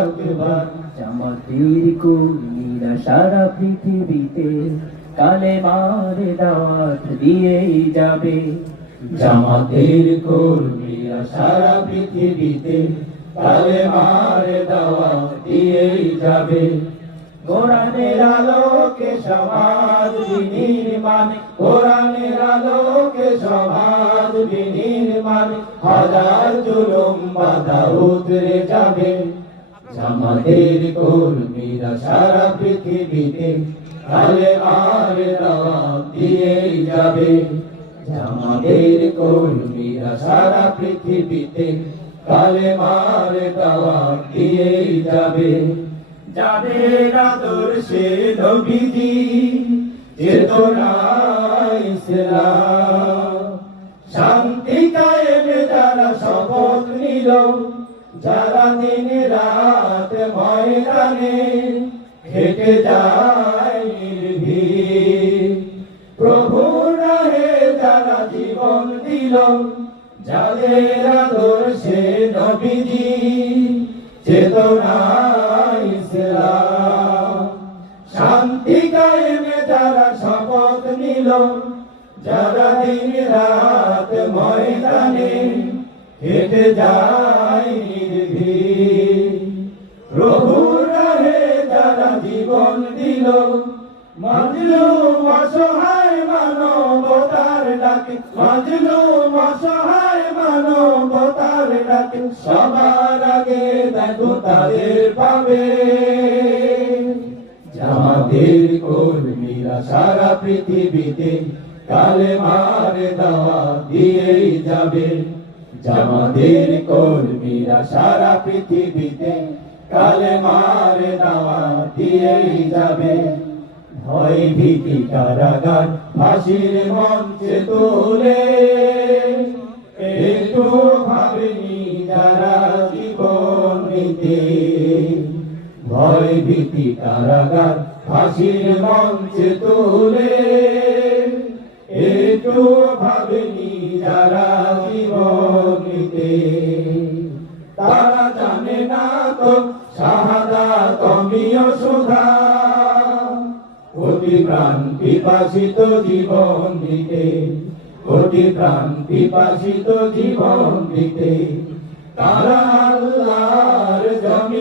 আকবার। জামাতের কর্মীরা সারা পৃথিবীতে কালেমার দাওয়াত দিয়েই যাবে। জামাতের কর্মীরা সারা পৃথিবীতে কালেমার দাওয়াত দিয়েই যাবে। কোরআনের আলোকে সমাজ বিনির্মাণ, কোরআনের আলোকে সমাজ বিনির্মাণ, হাজার জুলুম বাধা উতরে যাবে। জামাতের কর্মীরা সারা পৃথিবীতে কালেমার দাওয়াত দিয়েই যাবে। জামাতের কর্মীরা সারা পৃথিবীতে কালেমার দাওয়াত দিয়েই যাবে। যাদের আদর্শে নবীজি চেতনা ইসলাম, শান্তি কায়েমে যারা শপথ নিল, যারা দিন রাত ময়দানে খেটে যায় নির্ভীক, প্রভুর রাহে যারা জীবন দিল, যাদের আদর্শে নবীজি চেতনা ইসলাম, শান্তি কায়েমে যারা শপথ নিল, যারা দিন রাত ময়দানে হেঁটে যায় নির্ভীক, প্রভুর রাহে যারা জীবন দিল, মাজলুম অসহায় মানবতার ডাকে, মাজলুম অসহায় মানবতার ডাকে, সবার আগে দেখো তাদের পাবে। জামাতের কর্মীরা সারা পৃথিবীতে কালেমার দাওয়াত দিয়েই যাবে। জামাতের কর্মীরা সারা পৃথিবীতে কালেমার দাওয়াত দিয়েই যাবে। ভয় ভীতি কারাগার ফাঁসির মঞ্চে তোলে, একটু ভাবেনি যারা জীবন নিতে। ভয় ভীতি কারাগার ফাঁসির মঞ্চে তোলে, একটু ভাবেনি যারা জীবন নিতে। তারা জানে না তো শাহাদাত অমীয় সুধা, কোটি প্রাণ পিপাসিত জীবন দিতে, কোটি প্রাণ পিপাসিত জীবন দিতে। তারা আল্লাহর জমি